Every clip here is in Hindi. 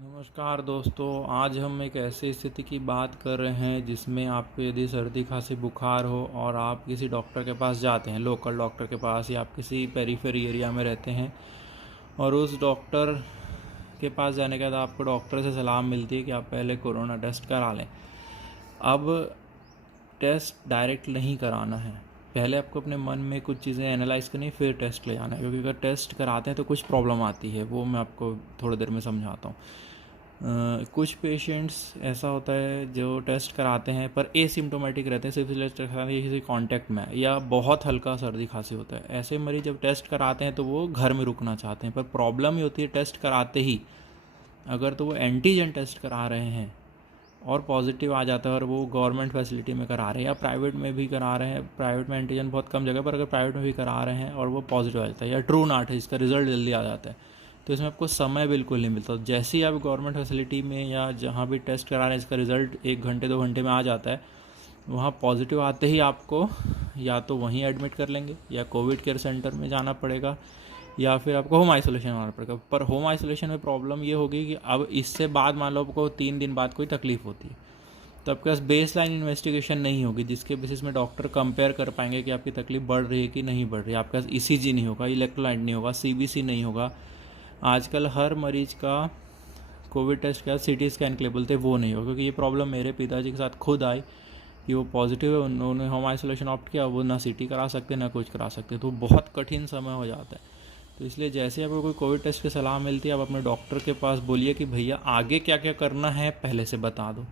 नमस्कार दोस्तों, आज हम एक ऐसी स्थिति की बात कर रहे हैं जिसमें आपको यदि सर्दी खांसी बुखार हो और आप किसी डॉक्टर के पास जाते हैं, लोकल डॉक्टर के पास, या आप किसी पेरीफेरी एरिया में रहते हैं और उस डॉक्टर के पास जाने के बाद आपको डॉक्टर से सलाह मिलती है कि आप पहले कोरोना टेस्ट करा लें। अब टेस्ट डायरेक्ट नहीं कराना है, पहले आपको अपने मन में कुछ चीज़ें एनालाइज करनी, फिर टेस्ट ले जाना है, क्योंकि अगर टेस्ट कराते हैं तो कुछ प्रॉब्लम आती है, वो मैं आपको थोड़ी देर में समझाता हूँ। कुछ पेशेंट्स ऐसा होता है जो टेस्ट कराते हैं पर एसिम्टोमेटिक रहते हैं, सिर्फ इसलिए टेस्ट कराते हैं किसी कांटेक्ट में, या बहुत हल्का सर्दी खांसी होता है। ऐसे मरीज जब टेस्ट कराते हैं तो वो घर में रुकना चाहते हैं, पर प्रॉब्लम ये होती है टेस्ट कराते ही अगर तो वो एंटीजन टेस्ट करा रहे हैं और पॉजिटिव आ जाता है और वो गवर्नमेंट फैसिलिटी में करा रहे हैं या प्राइवेट में भी करा रहे हैं, प्राइवेट में एंटीजन बहुत कम जगह पर, अगर प्राइवेट में भी करा रहे हैं और वो पॉजिटिव आ जाता है, या ट्रू नाट है जिसका रिजल्ट जल्दी आ जाता है, तो इसमें आपको समय बिल्कुल नहीं मिलता। जैसे ही आप गवर्नमेंट फैसिलिटी में या जहाँ भी टेस्ट करा रहे हैं इसका रिजल्ट 1 घंटे 2 घंटे में आ जाता है, वहाँ पॉजिटिव आते ही आपको या तो वहीं एडमिट कर लेंगे या कोविड केयर सेंटर में जाना पड़ेगा या फिर आपको होम आइसोलेशन आना पड़ेगा। पर होम आइसोलेशन में प्रॉब्लम ये होगी कि अब इससे बाद मान लो आपको 3 दिन बाद कोई तकलीफ होती है तो आपके पास बेस लाइन इन्वेस्टिगेशन नहीं होगी जिसके बेसिस में डॉक्टर कंपेयर कर पाएंगे कि आपकी तकलीफ बढ़ रही है कि नहीं बढ़ रही है। आपके पास ईसीजी नहीं होगा, इलेक्ट्रोलाइट नहीं होगा, सीबीसी नहीं होगा। आजकल हर मरीज का कोविड टेस्ट का सीटी स्कैन के लिए बोलते हैं, वो नहीं होगा, क्योंकि ये प्रॉब्लम मेरे पिताजी के साथ खुद आई कि वो पॉजिटिव है, उन्होंने होम आइसोलेशन ऑप्ट किया, वो ना सीटी करा सकते ना कुछ करा सकते, तो बहुत कठिन समय हो जाता है। तो इसलिए जैसे आपको कोई कोविड टेस्ट की सलाह मिलती है, आप अपने डॉक्टर के पास बोलिए कि भैया आगे क्या क्या करना है पहले से बता दो।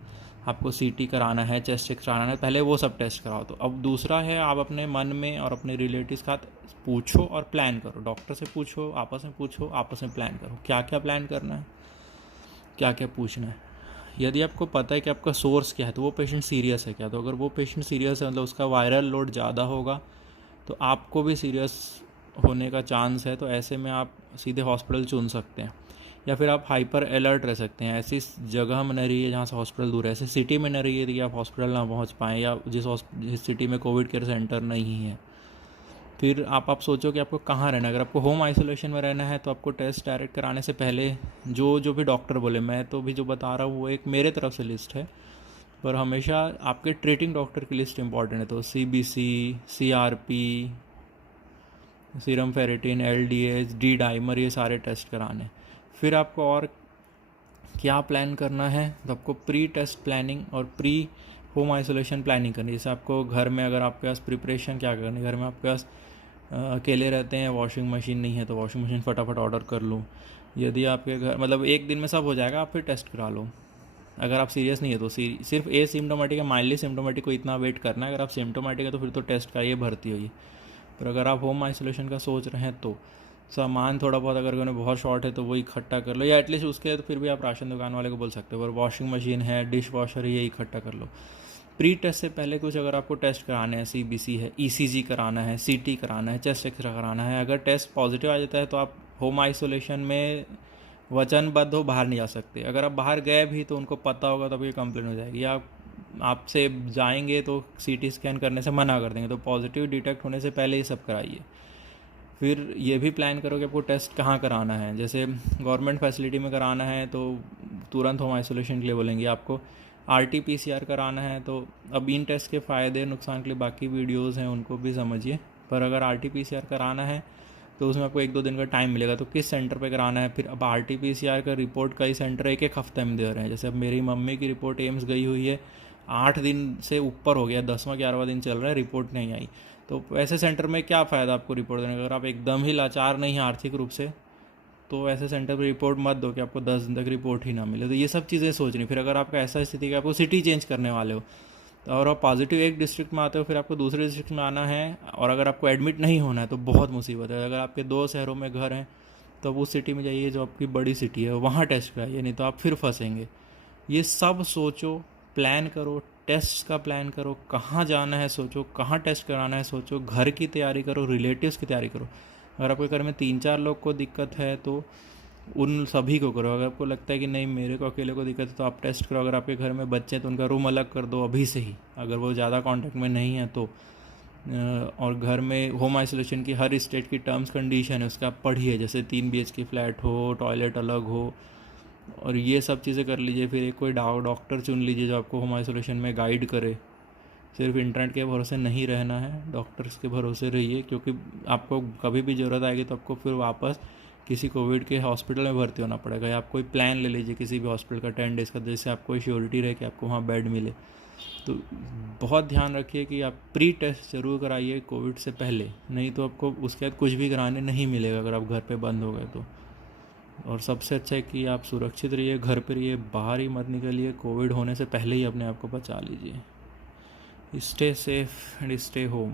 आपको सीटी कराना है, चेस्ट एक्स कराना है, पहले वो सब टेस्ट कराओ। तो अब दूसरा है, आप अपने मन में और अपने रिलेटिव्स के साथ पूछो और प्लान करो। डॉक्टर से पूछो, आपस में प्लान करो क्या क्या प्लान करना है, क्या क्या पूछना है। यदि आपको पता है कि आपका सोर्स क्या है, तो वो पेशेंट सीरियस है क्या, तो अगर वो पेशेंट सीरियस है मतलब उसका वायरल लोड ज़्यादा होगा तो आपको भी सीरियस होने का चांस है, तो ऐसे में आप सीधे हॉस्पिटल चुन सकते हैं या फिर आप हाइपर अलर्ट रह सकते हैं। ऐसी जगह में न रहिए जहाँ से हॉस्पिटल दूर है, ऐसे सिटी में न रहिए कि आप हॉस्पिटल ना पहुँच पाएँ, या जिस सिटी में कोविड केयर सेंटर नहीं है। फिर आप सोचो कि आपको कहाँ रहना है। अगर आपको होम आइसोलेशन में रहना है तो आपको टेस्ट डायरेक्ट कराने से पहले जो जो भी डॉक्टर बोले, मैं तो भी जो बता रहा हूँ वो एक मेरे तरफ से लिस्ट है, पर हमेशा आपके ट्रीटिंग डॉक्टर की लिस्ट इंपॉर्टेंट है। तो CBC, CRP, serum ferritin, LDH, D dimer, ये सारे टेस्ट कराने। फिर आपको और क्या प्लान करना है, तो आपको प्री टेस्ट प्लानिंग और प्री होम आइसोलेशन प्लानिंग करनी है। जैसे आपको घर में अगर आपके पास प्रिपरेशन क्या करनी है, घर में आपके पास अकेले रहते हैं, वॉशिंग मशीन नहीं है तो वॉशिंग मशीन फटाफट ऑर्डर कर लो। यदि आपके घर मतलब 1 दिन में सब हो जाएगा, आप फिर टेस्ट करा लो। अगर आप सीरियस नहीं है तो सिर्फ ए सिम्टोमेटिक है, माइल्डली सिम्टोमेटिक को इतना वेट करना है। अगर आप सिम्टोमेटिक है तो फिर तो टेस्ट का ये भर्ती होगी। पर अगर आप होम आइसोलेशन का सोच रहे हैं तो सामान थोड़ा बहुत अगर उन्हें बहुत शॉर्ट है तो वो इकट्ठा कर लो, या एटलीस्ट उसके तो फिर भी आप राशन दुकान वाले को बोल सकते हो, पर वॉशिंग मशीन है, डिश वॉशर है, ये इकट्ठा कर लो। प्री टेस्ट से पहले कुछ अगर आपको टेस्ट कराने हैं, सीबीसी है, ईसीजी कराना है, सीटी कराना है, चेस्ट एक्सरे कराना है, अगर टेस्ट पॉजिटिव आ जाता है तो आप होम आइसोलेशन में वचनबद्ध हो, बाहर नहीं जा सकते। अगर आप बाहर गए भी तो उनको पता होगा तब ये कंप्लेन हो जाएगी, या आपसे जाएंगे तो सीटी स्कैन करने से मना कर देंगे। तो पॉजिटिव डिटेक्ट होने से पहले ये सब कराइए। फिर ये भी प्लान करो कि आपको टेस्ट कहाँ कराना है। जैसे गवर्नमेंट फैसिलिटी में कराना है तो तुरंत होम आइसोलेशन के लिए बोलेंगे। आपको RT-PCR कराना है तो अब इन टेस्ट के फ़ायदे नुकसान के लिए बाकी वीडियोज़ हैं, उनको भी समझिए। पर अगर RT-PCR कराना है तो उसमें आपको 1-2 दिन का टाइम मिलेगा, तो किस सेंटर पे कराना है। फिर अब RT-PCR का रिपोर्ट कई सेंटर एक एक हफ्ते में दे रहे हैं। जैसे अब मेरी मम्मी की रिपोर्ट एम्स गई हुई है, 8 दिन से ऊपर हो गया, 10वां 11वां दिन चल रहा है, रिपोर्ट नहीं आई। तो ऐसे सेंटर में क्या फ़ायदा आपको रिपोर्ट देने का। अगर आप एकदम ही लाचार नहीं हैं आर्थिक रूप से, तो ऐसे सेंटर पर रिपोर्ट मत दो कि आपको 10 दिन तक रिपोर्ट ही ना मिले। तो ये सब चीज़ें सोचनी। फिर अगर आपका ऐसा स्थिति कि आपको सिटी चेंज करने वाले हो तो और आप पॉजिटिव एक डिस्ट्रिक्ट में आते हो, फिर आपको दूसरे डिस्ट्रिक्ट में आना है, और अगर आपको एडमिट नहीं होना है तो बहुत मुसीबत है। अगर आपके 2 शहरों में घर हैं तो आप उस सिटी में जाइए जो आपकी बड़ी सिटी है, वहाँ टेस्ट कराइए, नहीं तो आप फिर फंसेंगे। ये सब सोचो, प्लान करो, टेस्ट का प्लान करो, कहाँ जाना है सोचो, कहाँ टेस्ट कराना है सोचो, घर की तैयारी करो, रिलेटिव्स की तैयारी करो। अगर आपके घर में 3-4 लोग को दिक्कत है तो उन सभी को करो। अगर आपको लगता है कि नहीं मेरे को अकेले को दिक्कत है तो आप टेस्ट करो। अगर आपके घर में बच्चे हैं तो उनका रूम अलग कर दो अभी से ही, अगर वो ज़्यादा कांटेक्ट में नहीं है तो। और घर में होम आइसोलेशन की हर स्टेट की टर्म्स कंडीशन है, उसका आप पढ़िए। जैसे 3 BHK फ्लैट हो, टॉयलेट अलग हो, और ये सब चीज़ें कर लीजिए। फिर एक कोई डॉक्टर चुन लीजिए जो आपको होम आइसोलेशन में गाइड करे। सिर्फ इंटरनेट के भरोसे नहीं रहना है, डॉक्टर्स के भरोसे रहिए, क्योंकि आपको कभी भी ज़रूरत आएगी तो आपको फिर वापस किसी कोविड के हॉस्पिटल में भर्ती होना पड़ेगा। या आप कोई प्लान ले लीजिए किसी भी हॉस्पिटल का 10 डेज़ का, जिससे आपको श्योरिटी रहे कि आपको वहाँ बेड मिले। तो बहुत ध्यान रखिए कि आप प्री टेस्ट ज़रूर कराइए कोविड से पहले, नहीं तो आपको उसके बाद कुछ भी कराने नहीं मिलेगा अगर आप घर पे बंद हो गए तो। और सबसे अच्छा है कि आप सुरक्षित रहिए, घर पे रहिए, बाहर ही मत निकलिए। कोविड होने से पहले ही अपने आप को बचा लीजिए। Stay safe and stay home.